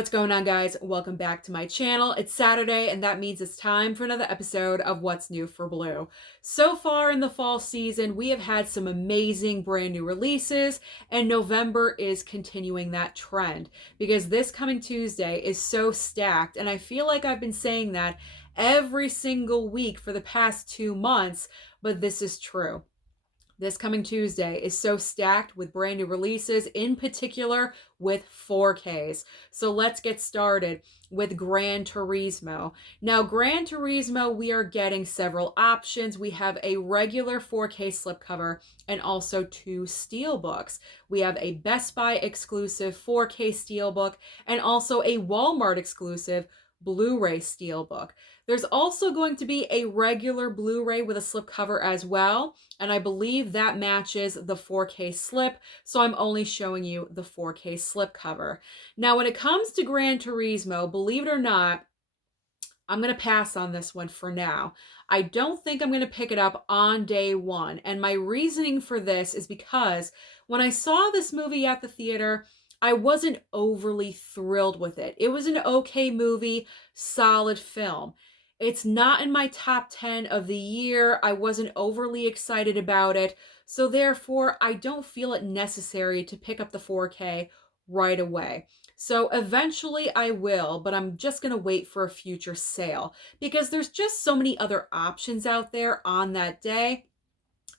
What's going on, guys? Welcome back to my channel. It's Saturday, and that means it's time for another episode of What's New for Blue. So far in the fall season, we have had some amazing brand new releases, and November is continuing that trend because this coming Tuesday is so stacked, and I feel like I've been saying that every single week for the past 2 months, but this is true. This coming Tuesday is so stacked with brand new releases, in particular with 4Ks. So let's get started with Gran Turismo. Now, Gran Turismo, we are getting several options. We have a regular 4K slipcover and also 2 steelbooks. We have a Best Buy exclusive 4K steelbook and also a Walmart exclusive Blu-ray steelbook. There's also going to be a regular Blu-ray with a slipcover as well, and I believe that matches the 4K slip, so I'm only showing you the 4K slipcover. Now, when it comes to Gran Turismo, believe it or not, I'm going to pass on this one for now. I don't think I'm going to pick it up on day one, and my reasoning for this is because when I saw this movie at the theater, I wasn't overly thrilled with it. It was an okay movie, solid film. It's not in my top 10 of the year. I wasn't overly excited about it. So therefore, I don't feel it necessary to pick up the 4K right away. So eventually I will, but I'm just going to wait for a future sale because there's just so many other options out there on that day.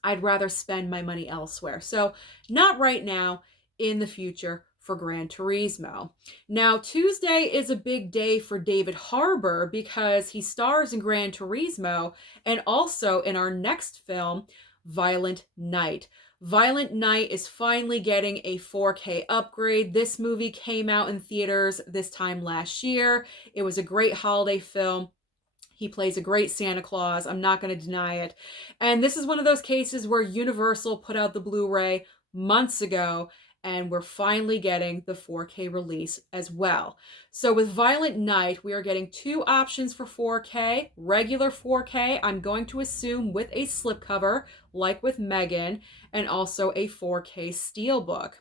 I'd rather spend my money elsewhere. So not right now, in the future for Gran Turismo. Now, Tuesday is a big day for David Harbour because he stars in Gran Turismo and also in our next film, Violent Night. Violent Night is finally getting a 4K upgrade. This movie came out in theaters this time last year. It was a great holiday film. He plays a great Santa Claus. I'm not going to deny it. And this is one of those cases where Universal put out the Blu-ray months ago, and we're finally getting the 4K release as well. So with Violent Night, we are getting 2 options for 4K. Regular 4K, I'm going to assume with a slipcover, like with Megan, and also a 4K steelbook.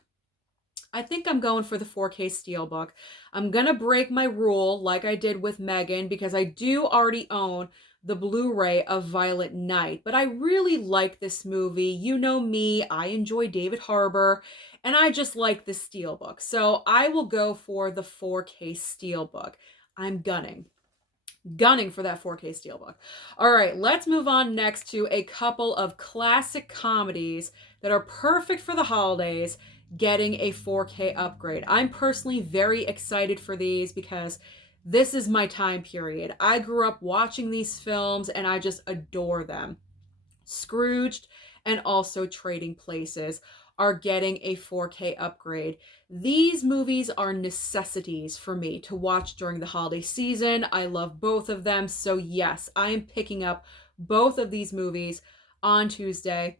I think I'm going for the 4K steelbook. I'm going to break my rule like I did with Megan because I do already own the Blu-ray of Violent Night, but I really like this movie. You know me, I enjoy David Harbour, and I just like the steelbook. So I will go for the 4K steelbook. I'm gunning for that 4K steelbook. All right, let's move on next to a couple of classic comedies that are perfect for the holidays getting a 4K upgrade. I'm personally very excited for these because this is my time period. I grew up watching these films and I just adore them. Scrooged and also Trading Places are getting a 4K upgrade. These movies are necessities for me to watch during the holiday season. I love both of them. So yes, I am picking up both of these movies on Tuesday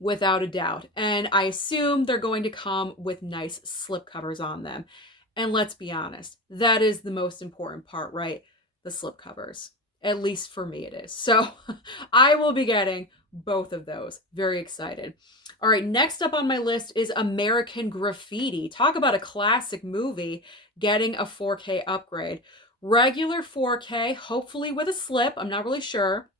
without a doubt. And I assume they're going to come with nice slipcovers on them. And let's be honest, that is the most important part, right? The slipcovers. At least for me it is. So I will be getting both of those. Very excited. All right, next up on my list is American Graffiti. Talk about a classic movie getting a 4K upgrade. Regular 4K, hopefully with a slip, I'm not really sure,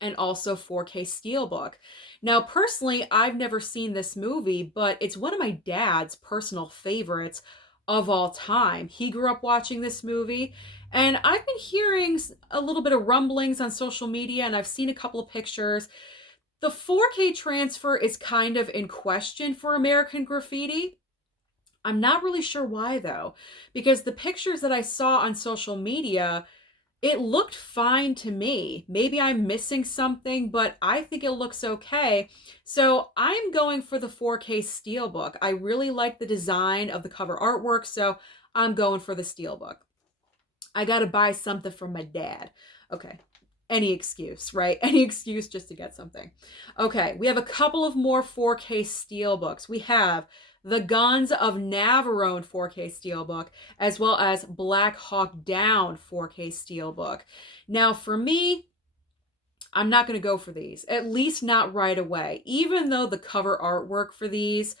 and also 4K steelbook. Now, personally, I've never seen this movie, but it's one of my dad's personal favorites of all time. He grew up watching this movie, and I've been hearing a little bit of rumblings on social media, and I've seen a couple of pictures. The 4K transfer is kind of in question for American Graffiti. I'm not really sure why, though, because the pictures that I saw on social media, it looked fine to me. Maybe I'm missing something, but I think it looks okay. So I'm going for the 4K steelbook. I really like the design of the cover artwork, so I'm going for the steelbook. I gotta buy something for my dad. Okay, any excuse, right? Any excuse just to get something. Okay, we have a couple of more 4K steelbooks. We have the Guns of Navarone 4K steelbook, as well as Black Hawk Down 4K steelbook. Now, for me, I'm not going to go for these, at least not right away, even though the cover artwork for these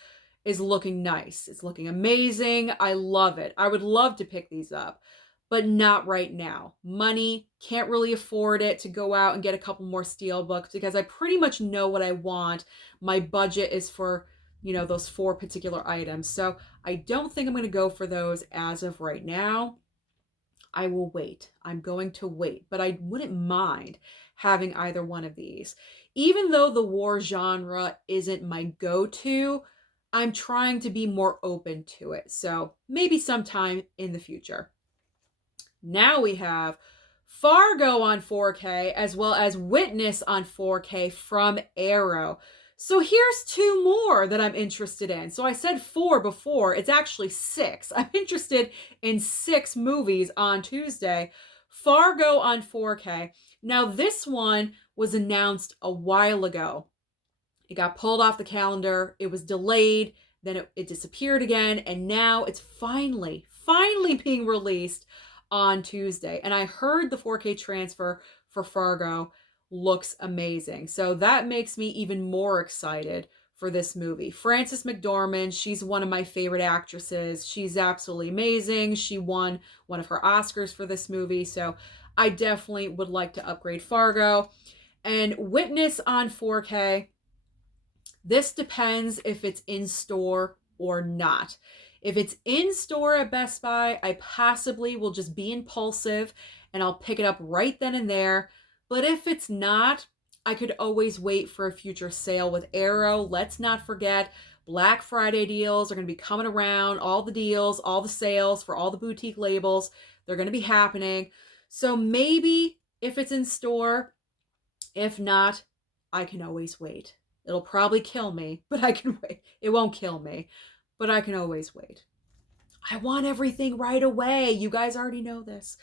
is looking nice. It's looking amazing. I love it. I would love to pick these up, but not right now. Money, can't really afford it to go out and get a couple more Steelbooks because I pretty much know what I want. My budget is for, those 4 particular items. So I don't think I'm going to go for those as of right now. I will wait. I'm going to wait, but I wouldn't mind having either one of these. Even though the war genre isn't my go-to, I'm trying to be more open to it. So maybe sometime in the future. Now we have Fargo on 4K as well as Witness on 4K from Arrow. So here's 2 more that I'm interested in. So I said 4 before, it's actually 6. I'm interested in 6 movies on Tuesday. Fargo on 4K. Now this one was announced a while ago. It got pulled off the calendar. It was delayed. Then it disappeared again. And now it's finally being released on Tuesday. And I heard the 4K transfer for Fargo looks amazing. So that makes me even more excited for this movie. Frances McDormand, she's one of my favorite actresses. She's absolutely amazing. She won one of her Oscars for this movie. So I definitely would like to upgrade Fargo. And Witness on 4K, this depends if it's in store or not. If it's in store at Best Buy, I possibly will just be impulsive and I'll pick it up right then and there. But if it's not, I could always wait for a future sale with Arrow. Let's not forget, Black Friday deals are going to be coming around. All the deals, all the sales for all the boutique labels, they're going to be happening. So maybe if it's in store, if not, I can always wait. It'll probably kill me, but I can wait. It won't kill me, but I can always wait. I want everything right away. You guys already know this.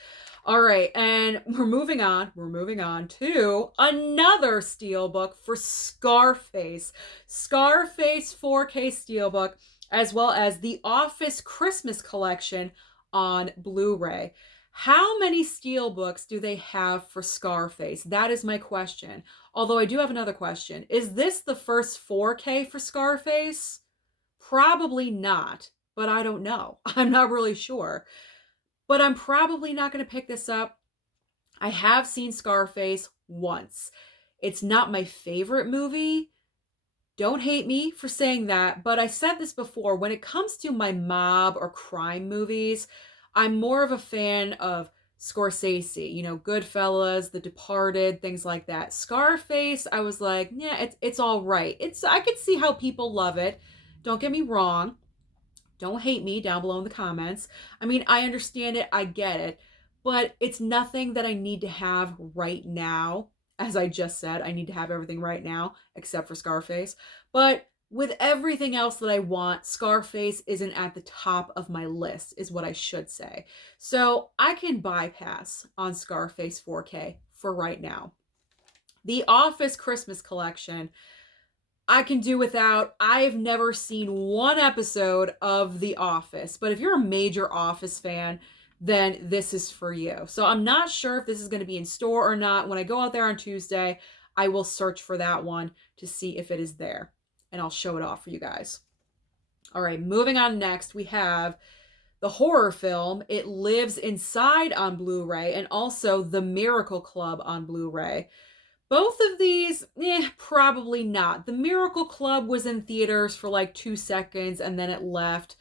All right, and we're moving on to another Steelbook for Scarface. Scarface 4K Steelbook, as well as the Office Christmas Collection on Blu-ray. How many Steelbooks do they have for Scarface? That is my question. Although I do have another question. Is this the first 4K for Scarface? Probably not, but I don't know. I'm not really sure. But I'm probably not going to pick this up. I have seen Scarface once. It's not my favorite movie. Don't hate me for saying that, but I said this before. When it comes to my mob or crime movies, I'm more of a fan of Scorsese, Goodfellas, The Departed, things like that. Scarface, I was like, yeah, it's all right. I could see how people love it. Don't get me wrong. Don't hate me down below in the comments. I mean, I understand it. I get it. But it's nothing that I need to have right now. As I just said, I need to have everything right now, except for Scarface. But with everything else that I want, Scarface isn't at the top of my list, is what I should say. So I can bypass on Scarface 4K for right now. The Office Christmas Collection, I can do without. I've never seen one episode of The Office, but if you're a major Office fan, then this is for you. So I'm not sure if this is going to be in store or not. When I go out there on Tuesday, I will search for that one to see if it is there, and I'll show it off for you guys. All right, moving on next, we have the horror film It Lives Inside on Blu-ray and also The Miracle Club on Blu-ray. Both of these, probably not. The Miracle Club was in theaters for like 2 seconds and then it left.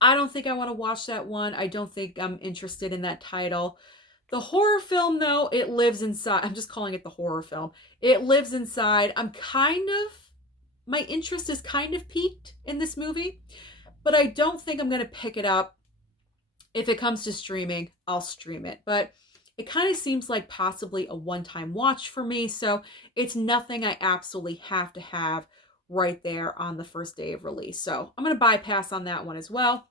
I don't think I want to watch that one. I don't think I'm interested in that title. The horror film, though, It Lives Inside. I'm just calling it the horror film. It Lives Inside. My interest is kind of piqued in this movie, but I don't think I'm going to pick it up. If it comes to streaming, I'll stream it. But it kind of seems like possibly a one-time watch for me, so it's nothing I absolutely have to have right there on the first day of release. So I'm going to bypass on that one as well.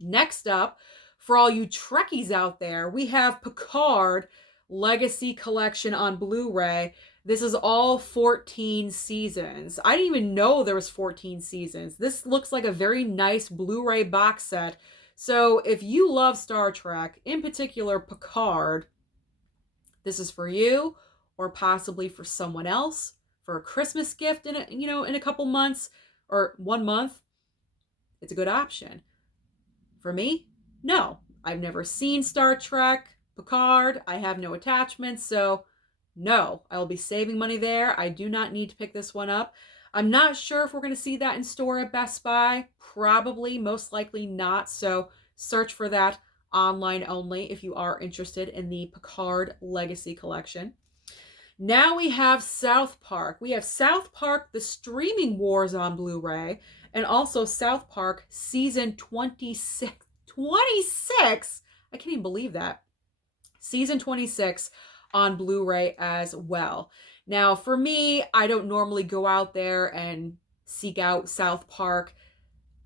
Next up, for all you Trekkies out there, we have Picard Legacy Collection on Blu-ray. This is all 14 seasons. I didn't even know there was 14 seasons. This looks like a very nice Blu-ray box set. So if you love Star Trek, in particular Picard, this is for you or possibly for someone else for a Christmas gift in a couple months or 1 month. it's a good option. For me, no. I've never seen Star Trek, Picard. I have no attachments, so no, I will be saving money there. I do not need to pick this one up. I'm not sure if we're going to see that in store at Best Buy. Probably, most likely not. So search for that online only if you are interested in the Picard Legacy Collection. Now we have South Park. We have South Park, The Streaming Wars on Blu-ray, and also South Park Season 26. 26? I can't even believe that. Season 26 on Blu-ray as well. Now, for me, I don't normally go out there and seek out South Park.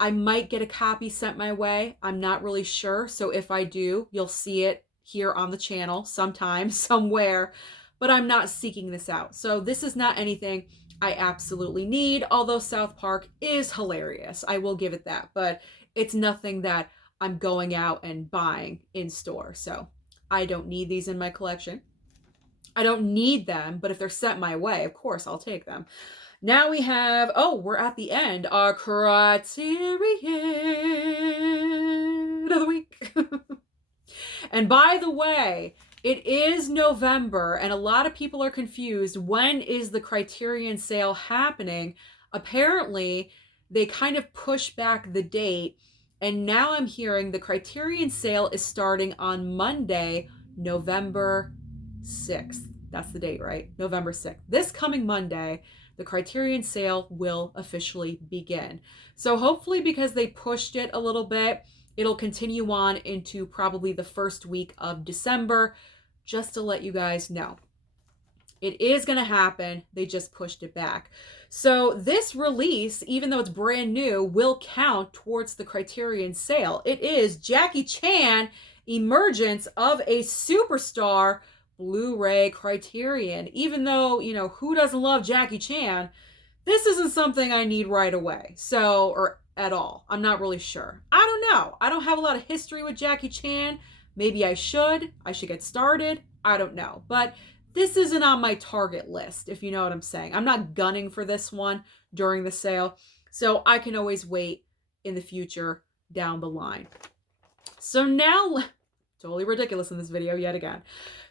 I might get a copy sent my way. I'm not really sure. So if I do, you'll see it here on the channel sometime, somewhere. But I'm not seeking this out. So this is not anything I absolutely need, although South Park is hilarious. I will give it that. But it's nothing that I'm going out and buying in store. So I don't need these in my collection. I don't need them, but if they're sent my way, of course, I'll take them. Now we have, oh, we're at the end, our Criterion of the week. And by the way, it is November, and a lot of people are confused. When is the Criterion sale happening? Apparently, they kind of pushed back the date, and now I'm hearing the Criterion sale is starting on Monday, November 6th. That's the date, right? November 6th. This coming Monday, the Criterion sale will officially begin. So hopefully, because they pushed it a little bit, it'll continue on into probably the first week of December, just to let you guys know. It is going to happen. They just pushed it back. So this release, even though it's brand new, will count towards the Criterion sale. It is Jackie Chan, Emergence of a Superstar, Blu-ray Criterion. Even though, you know, who doesn't love Jackie Chan, this isn't something I need right away. So, or at all. I'm not really sure. I don't know. I don't have a lot of history with Jackie Chan. Maybe I should. I should get started. I don't know. But this isn't on my target list, if you know what I'm saying. I'm not gunning for this one during the sale. So I can always wait in the future down the line. So now, totally ridiculous in this video yet again.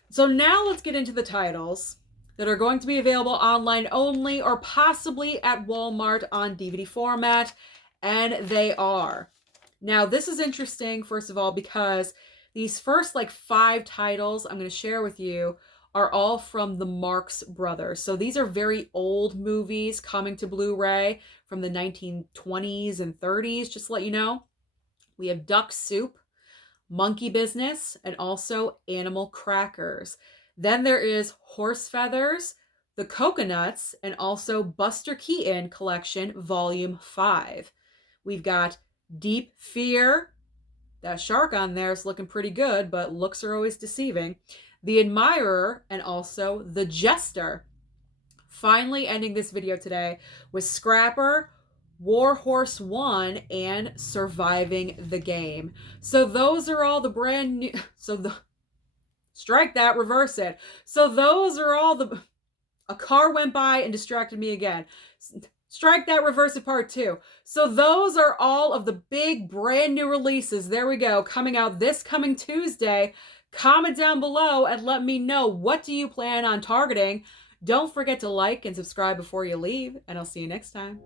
So now let's get into the titles that are going to be available online only or possibly at Walmart on DVD format. And they are. Now, this is interesting, first of all, because these first like 5 titles I'm going to share with you are all from the Marx Brothers. So these are very old movies coming to Blu-ray from the 1920s and 30s, just to let you know. We have Duck Soup, Monkey Business, and also Animal Crackers. Then there is Horse Feathers, The Cocoanuts, and also Buster Keaton Collection Volume 5. We've got Deep Fear. That shark on there is looking pretty good, but looks are always deceiving. The Admirer, and also The Jester. Finally ending this video today with Scrapper, Warhorse One, and Surviving the Game. So those are all the brand new... Strike that, reverse it. So those are all the... A car went by and distracted me again. Strike that, reverse it, part 2. So those are all of the big brand new releases. There we go. Coming out this coming Tuesday. Comment down below and let me know, what do you plan on targeting? Don't forget to like and subscribe before you leave, and I'll see you next time.